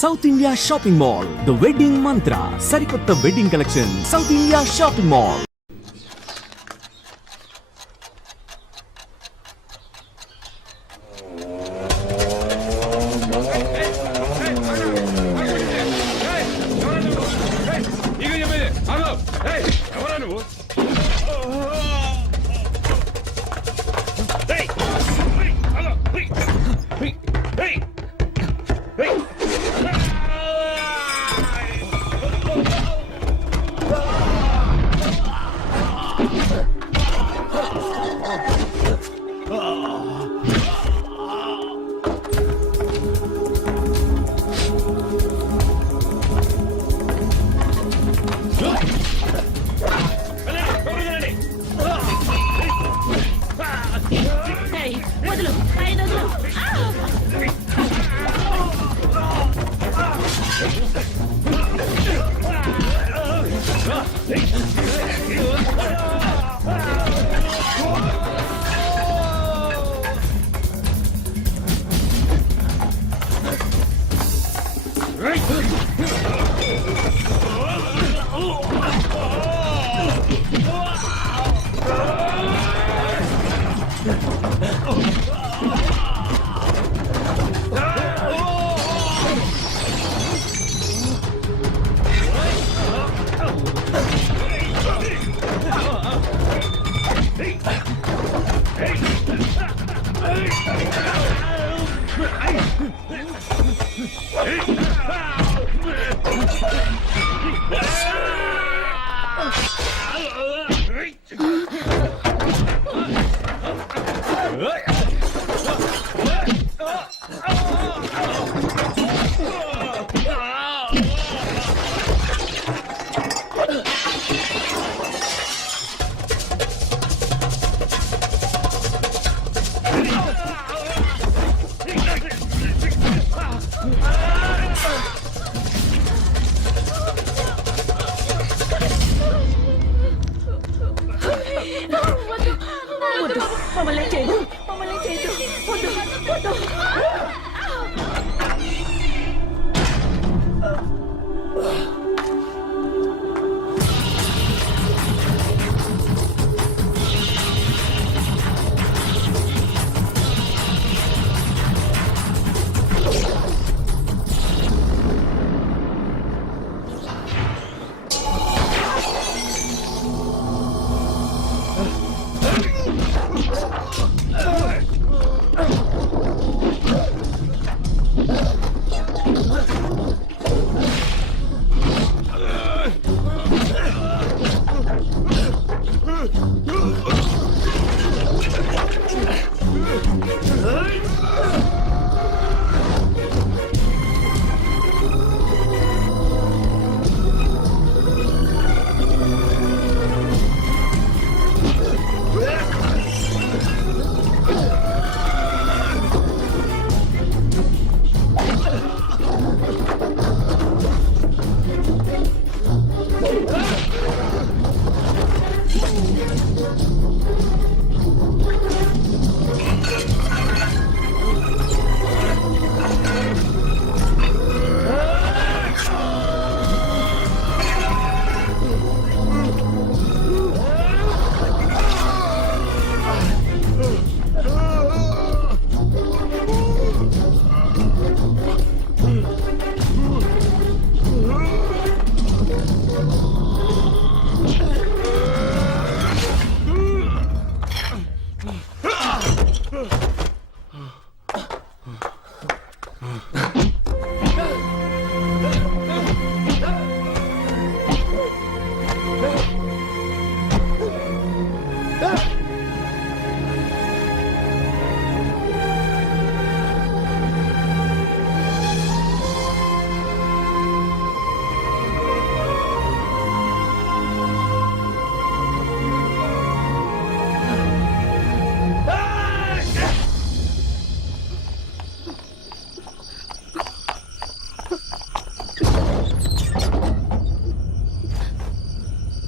South India shopping mall the wedding మంత్ర సరికొత్త wedding collection south India shopping mall.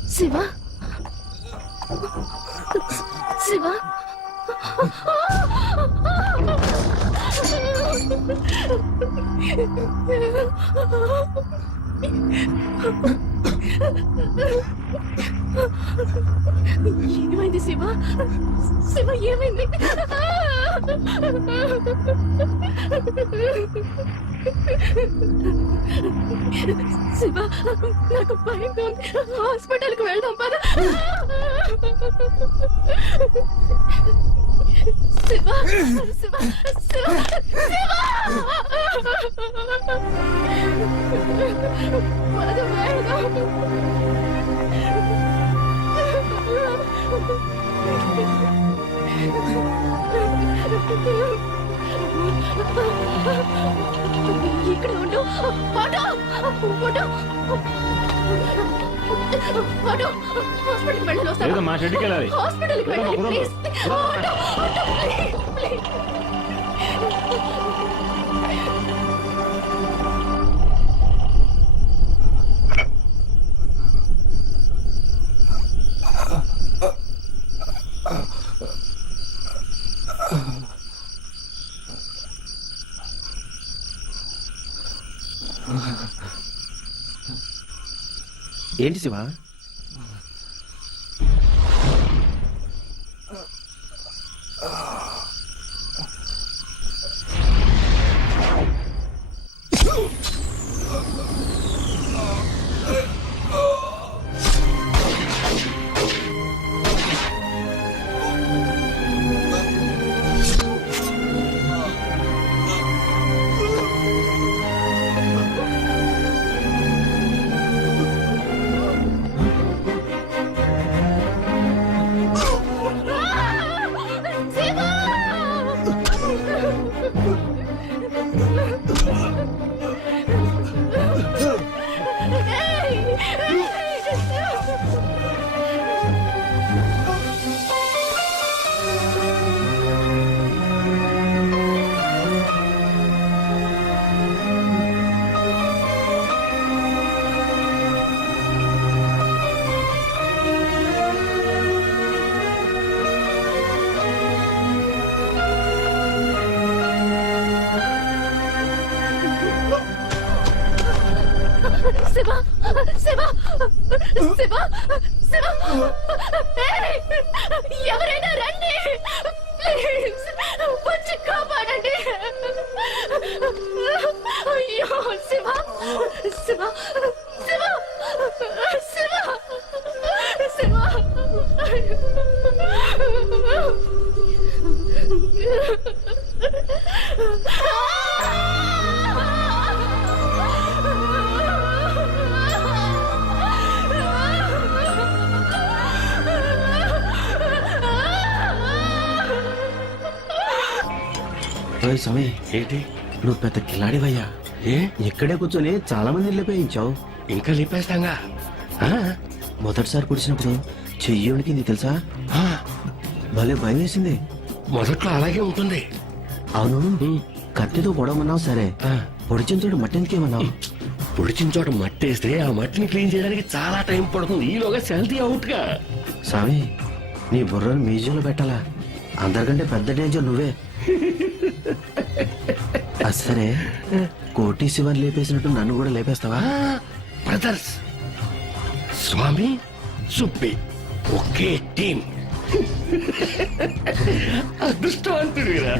Shiva Shiva ఏమైంది శివ? శివ ఏమైంది? శివ నాకు భయంగా ఉంది, హాస్పిటల్కి వెళ్దాం పద. శివ శివ శివ శివ పద వెళ్దాం. ఇక్కడ ఉండు. ఆటో ఆటో ఆటో హాస్పిటల్కి వెళ్ళాలి. వస్తావా? మా షెడ్కి వెళ్ళాలి. హాస్పిటల్కి వెళ్ళాలి ప్లీజ్. Auto auto please. ఏంటి శివ? శివ శివ శివ శివ ఎవరైనా రండి ప్లీజ్, వచ్చి కాపాడండి. అయ్యో శివ శివ శివ శివ శివ సమయ ఏంటి? నువ్వు పెద్ద కిలాడివయ్యా. ఏ ఇక్కడే కూర్చొని చాలా మంది లేపేయించావు. ఇంకా లేపేస్తాంగా? మొదటిసారి పుడిచినప్పుడు చెయ్యి వణికింది తెలుసా? భలే భయం వేసింది. మొదట్లో అలాగే ఉంటుంది. అవును, కత్తితో పొడవమన్నావు సరే, పొడిచిన చోటు మట్టెందుకేమన్నావు? పొడిచిన చోట మట్టేస్తే ఆ మట్టిని క్లీన్ చేయడానికి చాలా టైం పడుతుంది. ఈలోగా సెల్తీ అవుట్ గా. స్వామి, నీ బుర్రను మ్యూజియంలో పెట్టాలా? అందరికంటే పెద్ద డేంజర్ నువ్వే. సరే, కోటి శివన్ లేపేసినట్టు నన్ను కూడా లేపేస్తావా? బ్రదర్స్, స్వామి సుబ్బి ఒకే టీం. అదృష్టవంతుడిరా.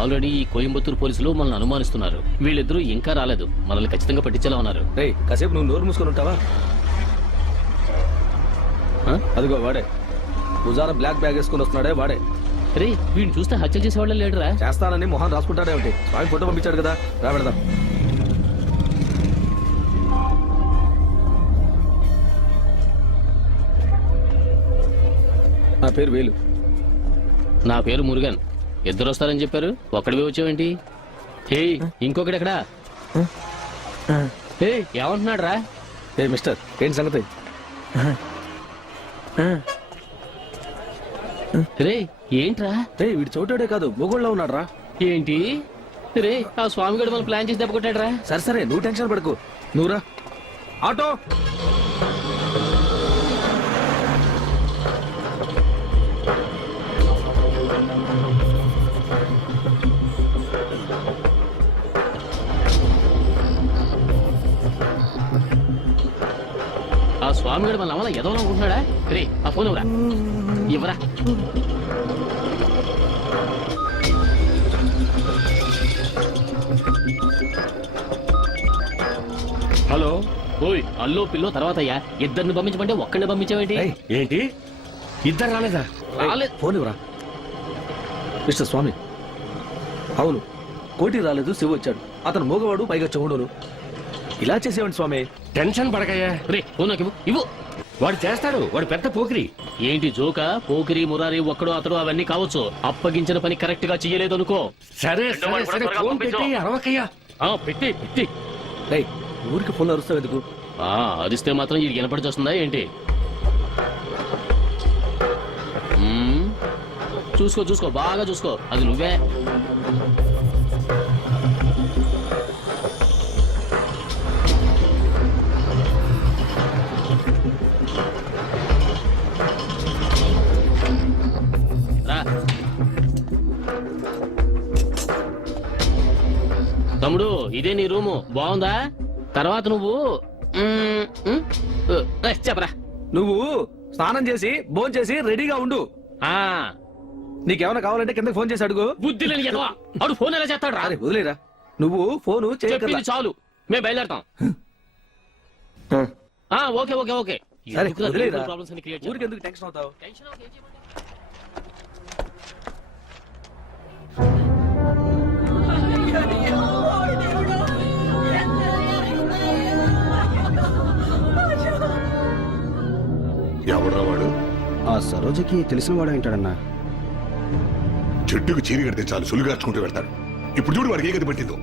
ఆల్రెడీ ఈ కోయంబత్తూరు పోలీసులు మనల్ని అనుమానిస్తున్నారు. వీళ్ళిద్దరూ ఇంకా రాలేదు. మనల్ని ఖచ్చితంగా పట్టించేలా ఉన్నారు. రేయ్ కాసేపు నువ్వు నోరు మూసుకొని ఉంటావా? అదిగో వాడే భుజాన బ్లాక్ బ్యాగ్ వేసుకొని వస్తున్నాడే వాడే. రే వీడిని చూస్తే హత్య చేసేవాళ్ళ లేడురా. చేస్తానని మొహన్ రాసుకుంటాడే ఒకటి. స్వామి ఫోటో పంపించాడు కదా, రా పెడదాం. నా పేరు వేలు. నా పేరు మురుగన్. ఇద్దరు వస్తారని చెప్పారు, ఒక్కడివే వచ్చావేంటి? హే ఇంకొకటి ఎక్కడా? హే ఏమంటున్నాడు రా? ఏ మిస్టర్, ఏంటి సంగతి? రే ఏంట్రా? రే వీడు చోటాడే కాదు, మొగోళ్ళ ఉన్నాడు రా. ఏంటి రే ఆ స్వామిగడు మనం ప్లాన్ చేసి దెబ్బకొట్టాడు రా. సరే సరే నువ్వు టెన్షన్ పడకు, నువ్వురా. ఆటో ఆ స్వామిగడు మన అమల ఎదవలో అనుకుంటున్నాడా? రే ఆ ఫోన్ ఇవ్వరా, ఇవ్వరా. హలో. ఓయ్ అల్లో పిల్లో తర్వాత అయ్యా. ఇద్దరిని పంపించమంటే ఒక్కడిని పంపించావేంటి? ఏయ్, ఏంటి ఇద్దరు రాలేదా? రాలేదు. ఫోన్ ఇవ్వరా. మిస్టర్ స్వామి, అవును కోటి రాలేదు, శివ వచ్చాడు. అతను మూగవాడు, పైగా చెవుడును. ఇలా చేసేవాడి స్వామి. టెన్షన్ పడకయ్యా. రే ఫోన్ నాకు ఇవ్వు. ఇవ్వు. వాడు చేస్తాడు, వాడు పెద్ద పోకిరి. ఏంటి జోక? పోకిరి మురారి ఒక్కడు అతడు అవన్నీ కావచ్చు. అప్పగించిన పని కరెక్ట్ గా చెయ్యలేదు అనుకో. సరే సరే సరే, ఫోన్ పెట్టి అరవకయ్యా. పెట్టి పెట్టి. రేయ్ ఊరికి ఫోన్ అరుస్తావు ఎందుకు? అదిస్తే మాత్రం ఇది వినపడి వస్తుందా ఏంటి? చూసుకో చూసుకో, బాగా చూసుకో. అది నువ్వే. తమ్ముడు ఇదే నీ రూము, బాగుందా? తర్వాత నువ్వు చెప్పరా. నువ్వు స్నానం చేసి భోజనం చేసి రెడీగా ఉండు. నీకేమైనా కావాలంటే కింద ఫోన్ చేసి అడుగు. బుద్ధి లేని ఎదవా, అడు ఫోన్ ఎలా చేస్తాడు రా? అరే వదిలేరా, నువ్వు ఫోను చెప్పింది చాలు, మేము బయలుదేరతాం. Okay okay okay. సరే వదిలేరా, ప్రాబ్లమ్స్ అన్ని క్రియేట్ ఊరికి ఎందుకు టెన్షన్ అవుతావు? టెన్షన్ అవుతే ఏం చేయమంటావు? ఎవడ్రా వాడు? ఆ సరోజకి తెలిసిన వాడు ఏంటాడన్నా? చెట్టుకు చీరి కడితే చాలు సులుగార్చుకుంటూ వెళ్తాడు. ఇప్పుడు చూడు వాడికి ఏ గది పట్టిందో.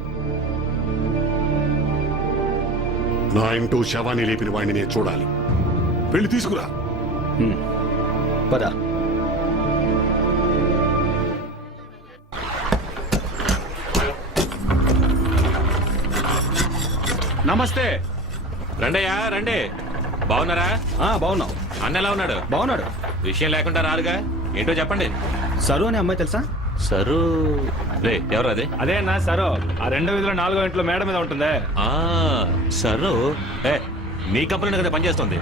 నా ఇంటూ శవాన్ని లేపిన వాడిని నేను చూడాలి. వెళ్ళి తీసుకురా. పద. నమస్తే. రండయ్యా రండి. బాగున్నారా? బాగున్నావు. అన్న ఎలా ఉన్నాడు? బాగున్నాడు. విషయం లేకుండా రారుగా, ఏంటో చెప్పండి. సరు అనే అమ్మాయి తెలుసా? సరు రే ఎవరు అది? అదే అన్న సరో, ఆ 2వ వీధిలో 4వ ఇంట్లో మేడ మీద ఉంటుందే. సరు మీ కంపెనీ కదా పనిచేస్తుంది.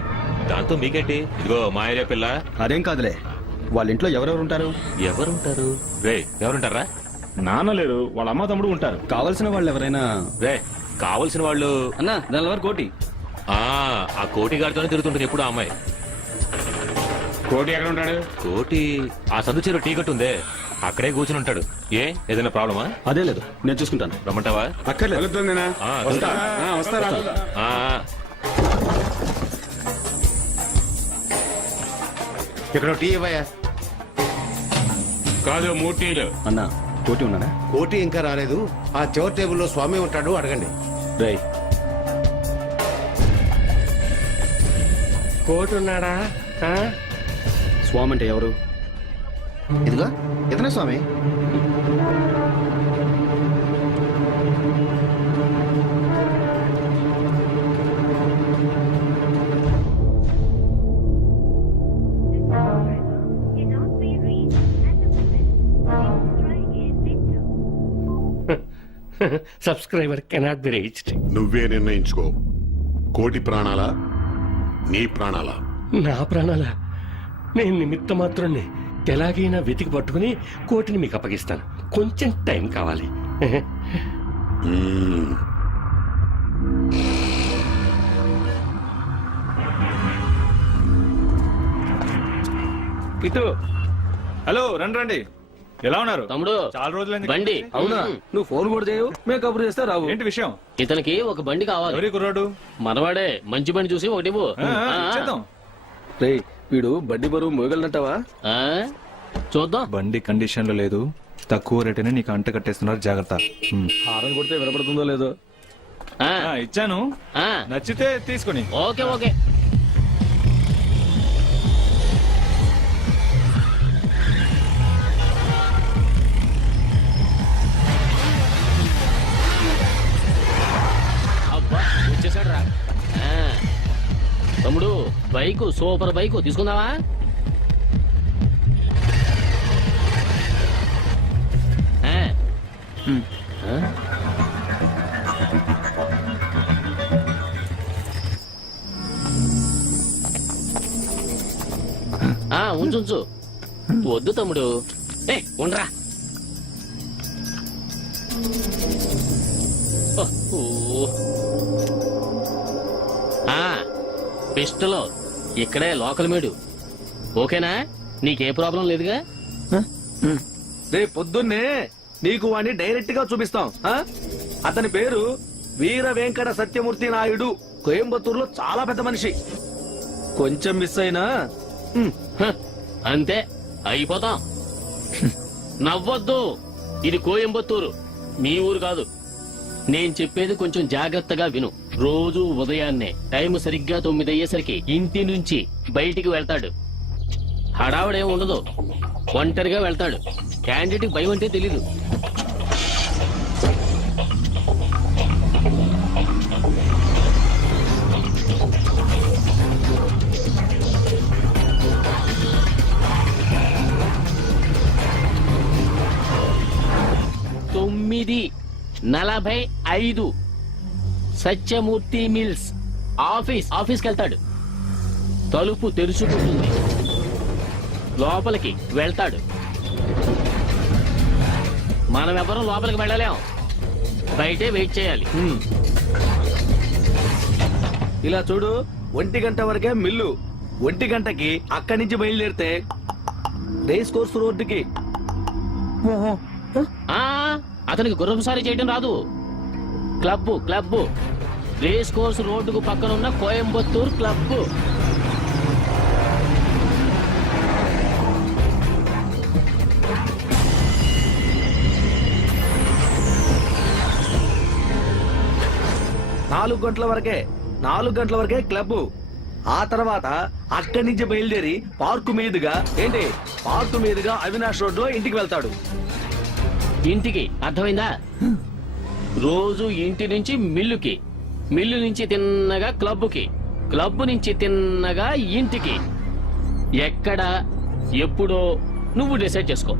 దాంతో మీకేంటి? ఇదిగో మా ఏరియా పిల్ల. అదేం కాదులే, వాళ్ళ ఇంట్లో ఎవరెవరు ఉంటారు? ఎవరుంటారు? రే ఎవరుంటారా? నాన్న లేరు, వాళ్ళ అమ్మ తమ్ముడు ఉంటారు. కావలసిన వాళ్ళు ఎవరైనా? రే కావలసిన వాళ్ళు అన్న దాని కోటి. ఆ కోటి గారితోనే తిరుగుతుంటుంది ఎప్పుడు ఆ అమ్మాయి. కోటి ఎక్కడ ఉంటాడు? కోటి ఆ సందు చీర టీ కట్టు ఉందే, అక్కడే కూర్చుని ఉంటాడు. ఏదైనా ప్రాబ్లమా? అదే లేదు, నేను చూసుకుంటాను. రమ్మంటావా? అక్కర్లేదు. వెళ్తుందేనా? వస్తా. వస్తారా? ఇక్కడ టీ ఇవ్వయా. కాదు 3 టీలు. అన్నా కోటి ఉన్నాడా? కోటి ఇంకా రాలేదు. ఆ చివరి టేబుల్లో స్వామి ఉంటాడు, అడగండి. రై కోటి ఉన్నాడా? స్వామి అంటే ఎవరు? ఇదిగో ఇతనే స్వామి. cannot be reached at the moment. Please try again later. Subscriber cannot be reached. నువ్వే నిర్ణయించుకో. కోటి ప్రాణాలా, నీ ప్రాణాలా? నా ప్రాణాల, నేను నిమిత్త మాత్రాన్ని ఎలాగైనా వెతికి పట్టుకుని కోటిని మీకు అప్పగిస్తాను. కొంచెం టైం కావాలి. మ్మ్. ఇటు. హలో, రండి రండి. ఎలా ఉన్నారు? తమ్ముడు చాలా రోజులైంది. బండి. అవునా? నువ్వు ఫోన్ కూడా చేయవు, మేము కబురు చేస్తే రావు. ఏంటి విషయం? ఇతనికి ఒక బండి కావాలి. ఎవరి కుర్రాడు? మనవాడే. మంచి బండి చూసి ఒకటి ఇవ్వు. ఇచ్చేద్దాం. రే వీడు బండి బరువు మోగలనంటావా? ఆ? చూద్దాం. బండి కండిషన్ లో లేదు, తక్కువ రేటుని నీకు అంట కట్టేస్తున్నారు, జాగ్రత్త. హారం కొడితే వినపడుతుందో లేదో. ఆ, ఇచ్చాను, ఆ. నచ్చితే తీసుకొని. Okay okay. అబ్బా వచ్చేసాడు రా. తమ్ముడు బైకు, సూపర్ బైకు తీసుకుందావా? ఆ. ఆ? ఉంచు. వద్దు తమ్ముడు. ఏ ఉండరా. పిస్టలో ఇక్కడే లోకల్ మేడు. ఓకేనా? నీకే ప్రాబ్లం లేదుగా? రే పొద్దున్నే నీకు వాడిని డైరెక్ట్ గా చూపిస్తాం. అతని పేరు వీర వెంకట సత్యమూర్తి నాయుడు. కోయంబత్తూరులో చాలా పెద్ద మనిషి. కొంచెం మిస్ అయినా అంతే, అయిపోతాం. నవ్వొద్దు. ఇది కోయంబత్తూరు, మీ ఊరు కాదు. నేను చెప్పేది కొంచెం జాగ్రత్తగా విను. రోజు ఉదయాన్నే టైం సరిగ్గా 9 అయ్యేసరికి ఇంటి నుంచి బయటికి వెళ్తాడు. హడావుడేం ఉండదు, ఒంటరిగా వెళ్తాడు. క్యాండిడేట్కి భయం అంటే తెలీదు. తొమ్మిది 45 సత్యమూర్తి మిల్స్ ఆఫీస్కి వెళ్తాడు. తలుపు తెరుచుకుంటుంది. లోపలికి వెళ్తాడు. మనం ఎవరూ లోపలికి వెళ్ళలేం, బయటే వెయిట్ చేయాలి. ఇలా చూడు, 1 గంట వరకే మిల్లు. 1 గంటకి అక్కడి నుంచి బయలుదేరితే రేస్ కోర్సు రోడ్డుకి. అతనికి గుర్రపు సారి చేయడం రాదు. క్లబ్ రేస్ కోర్సు రోడ్డుకు పక్కన ఉన్న కోయంబత్తూర్ క్లబ్. నాలుగు గంటల వరకే క్లబ్. ఆ తర్వాత అక్కడి నుంచి బయలుదేరి పార్కు మీదుగా అవినాష్ రోడ్ లో ఇంటికి వెళ్తాడు. ఇంటికి అర్థమైందా? రోజు ఇంటి నుంచి మిల్లుకి, మిల్లు నుంచి తిన్నగా క్లబ్కి, క్లబ్ నుంచి తిన్నగా ఇంటికి. ఎక్కడ, ఎప్పుడో నువ్వు డిసైడ్ చేసుకో.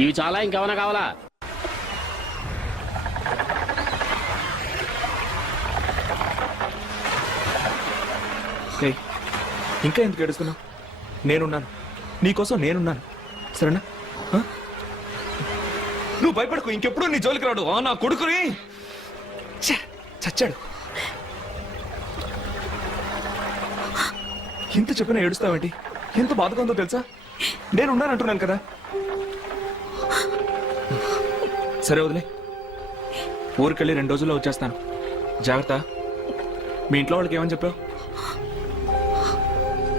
ఇవి చాలా, ఇంకేమైనా కావాలా? ఇంకా ఎందుకు ఏడుస్తున్నావు? నేనున్నాను, నీకోసం నేనున్నాను, సరేనా? నువ్వు భయపడకు, ఇంకెప్పుడు నీ జోలికి రాడు. నా కొడుకుని చచ్చాడు. ఎంత చెప్పినా ఏడుస్తావేంటి? ఎంత బాధగా ఉందో తెలుసా? నేనున్నానంటున్నాను కదా. సరే వదిలే, ఊరికెళ్ళి 2 రోజుల్లో వచ్చేస్తాను. జాగ్రత్త. మీ ఇంట్లో వాళ్ళకి ఏమని చెప్పావు?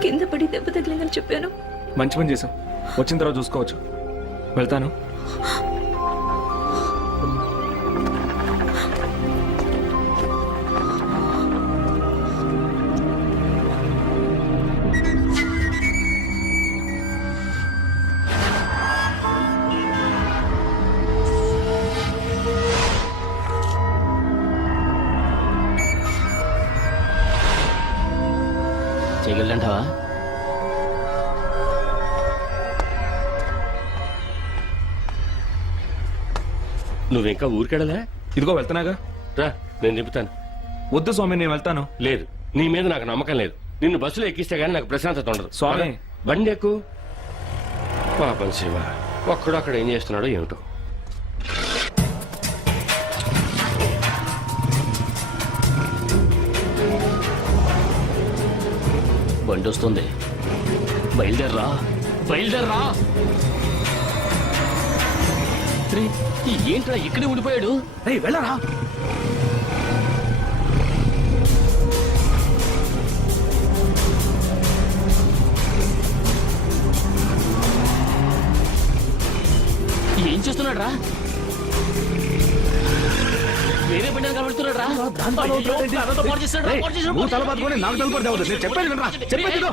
కింద పడి దెబ్బ తగిలిందని చెప్పాను. మంచి పని చేసావు. వచ్చిన తర్వాత చూసుకోవచ్చు. వెళ్తాను. చేయగలంటావా? నువ్వింకా ఊరికెడలే? ఇదిగో వెళ్తున్నాగా. రా, నేను దింపుతాను. వద్దు స్వామి, నేను వెళ్తాను. లేదు, నీ మీద నాకు నమ్మకం లేదు. నిన్ను బస్సులో ఎక్కిస్తే గానీ నాకు ప్రశాంతత ఉండదు. స్వామి. బండి ఎక్కు. పాపం శివ ఒక్కడు అక్కడ ఏం చేస్తున్నాడో ఏమిటో. బండి వస్తుంది. బయలుదేరరా, బయలుదేరరా. రే, ఈ ఏంట్రా ఇక్కడే ఉండిపోయాడు? రేయ్, వెళ్ళరా. ఏం చేస్తున్నాడు రా? వేరే బండి కనబడుతున్నాడు రా. రేయ్, నువ్వు తల పట్టుకొని నాకు తల పడతావు. నేను చెప్పేది వినరా? చెప్పేది విను.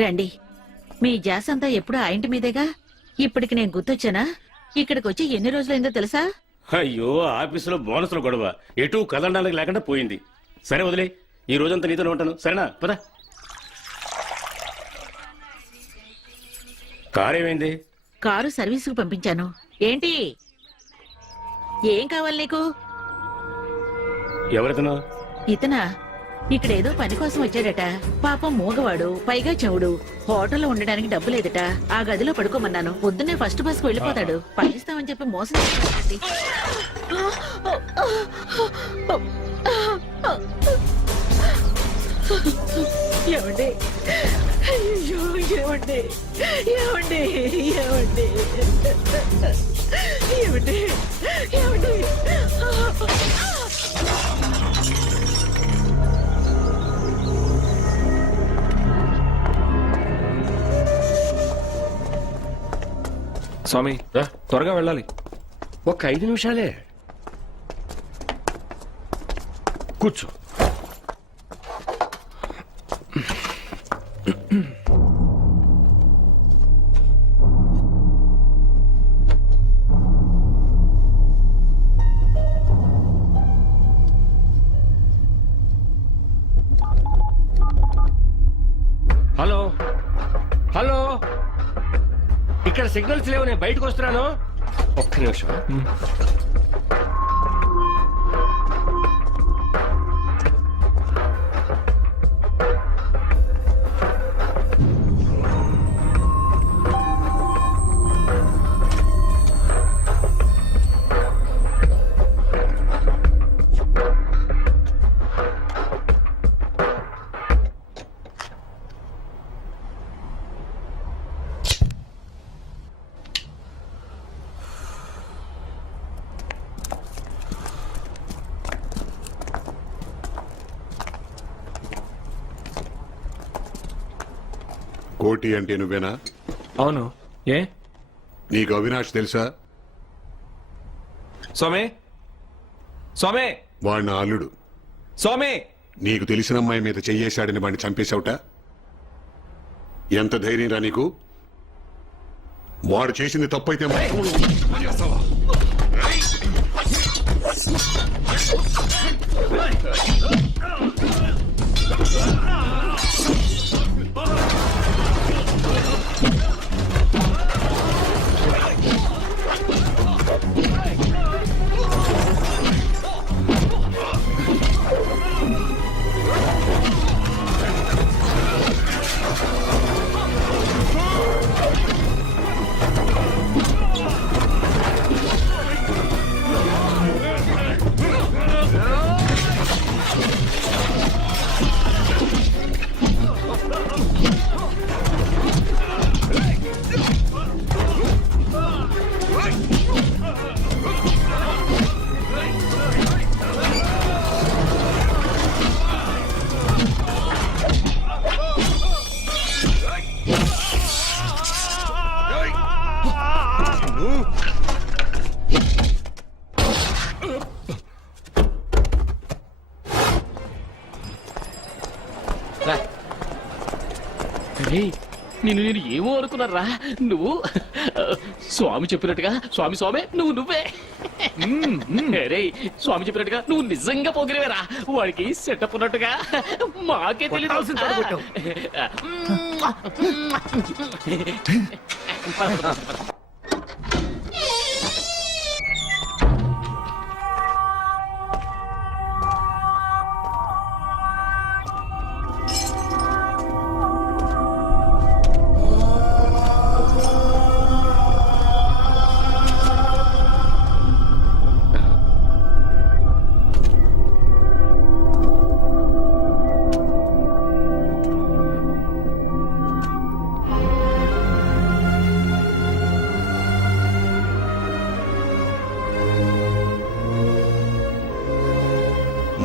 రండి, మీ జాస్ అంతా ఎప్పుడు ఆ ఇంటి మీదేగా. ఇప్పటికి నేను గుర్తొచ్చానా? ఇక్కడికి వచ్చి ఎన్ని రోజులైందో తెలుసా? అయ్యో, ఆఫీసులో బోనస్ల గొడవ ఎటు కదలడానికి లేకుండా పోయింది. సరే వదిలే, ఈ రోజంతా నీతోనే ఉంటాను. సరేనా? పద. కారేమైంది? కారు సర్వీసుకు పంపించాను. ఏంటి, ఏం కావాలి నీకు? ఎవరితను? ఇతనా? ఇక్కడేదో పని కోసం వచ్చాడట. పాపం మూగవాడు, పైగా చెవుడు. హోటల్లో ఉండడానికి డబ్బు లేదట. ఆ గదిలో పడుకోమన్నాను. పొద్దున్నే ఫస్ట్ బస్ కు వెళ్ళిపోతాడు. పనిస్తామని చెప్పి మోసం చేస్తాడండి. ఏమండి? అయ్యో, ఏమండి? ఏమండి? ఏమండి? ఏమండి? ఏమండి? స్వామి, రా. త్వరగా వెళ్ళాలి. ఒక్క 5 నిమిషాలే. కూర్చో. హలో హలో, ఇక్కడ సిగ్నల్స్ లేవు. నేను బయటకు వస్తున్నాను. ఒక్క నిమిషం. కోటి అంటే నువ్వేనా? అవును. ఏ? నీకు అవినాష్ తెలుసా? స్వామి, స్వామి, వాడు నా అల్లుడు. స్వామి. నీకు తెలిసిన అమ్మాయి మీద చెయ్యేశాడని వాడిని చంపేశావుట. ఎంత ధైర్యం రా నీకు? వాడు చేసింది తప్పైతే నేను ఏమో అనుకున్నారా నువ్వు స్వామి చెప్పినట్టుగా స్వామి నువ్వే రే స్వామి చెప్పినట్టుగా నువ్వు నిజంగా పోగిరివేరా వాడికి సెటప్ ఉన్నట్టుగా మాకే తెలియదు.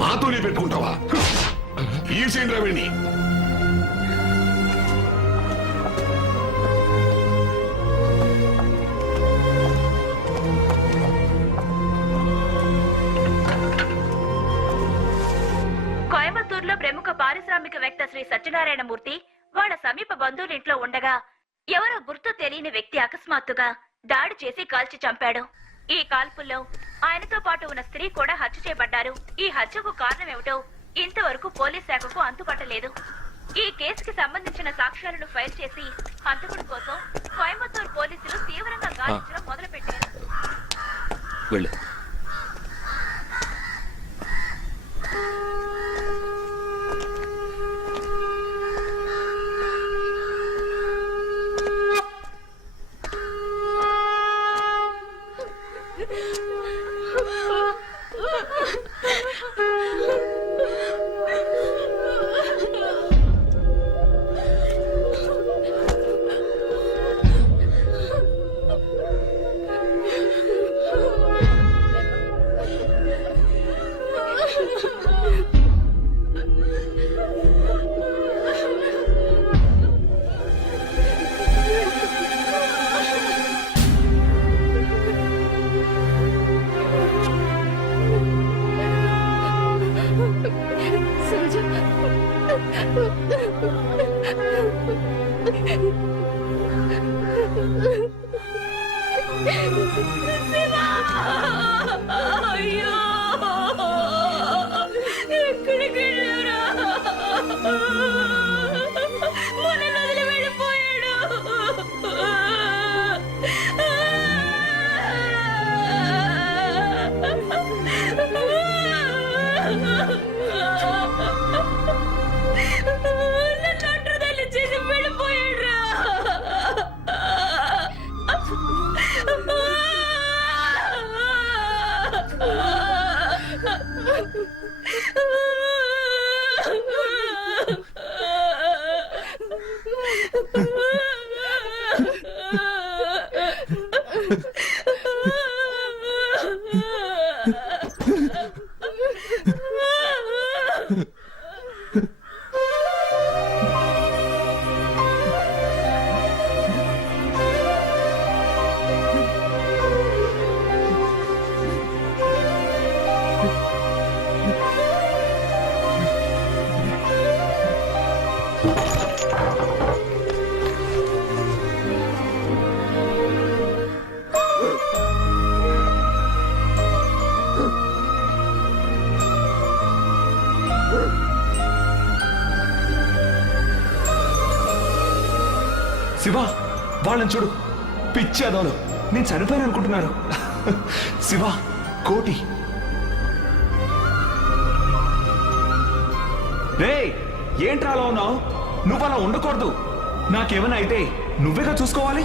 మాతోనే పెట్టుకుంటావా? ఈ సీన్ రవిని కోయంబత్తూరులో ప్రముఖ పారిశ్రామికవేత్త శ్రీ సత్యనారాయణమూర్తి వాళ్ళ సమీప బంధువుల ఇంట్లో ఉండగా ఎవరో గుర్తు తెలియని వ్యక్తి అకస్మాత్తుగా దాడి చేసి కాల్చి చంపాడు. ఈ కాల్పుల్లో ఆయనతో పాటు ఉన్న స్త్రీ కూడా హత్య చేయబడ్డారు. ఈ హత్యకు కారణమేమిటో ఇంతవరకు పోలీస్ శాఖకు అంతుపట్టలేదు. ఈ కేసుకి సంబంధించిన సాక్ష్యాలను ఫైల్ చేసి హంతకుడి కోసం కోయంబత్తూరు పోలీసులు తీవ్రంగా గాలించడం మొదలుపెట్టారు. వెళ్ళు. అయ్యో ఎక్కడికి వెళ్ళారా? మనల్ని వదిలి వెళ్ళిపోయాడు. నన్ను ఒంటరిదాన్ని చేసి వెళ్ళిపోయాడురా. శివ, వాళ్ళని చూడు, పిచ్చి అదోలు. నేను చనిపోయాను అనుకుంటున్నాను. శివ, కోటి. రే, ఏంట్రా అలా ఉన్నావు? నువ్వు అలా ఉండకూడదు. నాకేమైనా అయితే నువ్వేగా చూసుకోవాలి.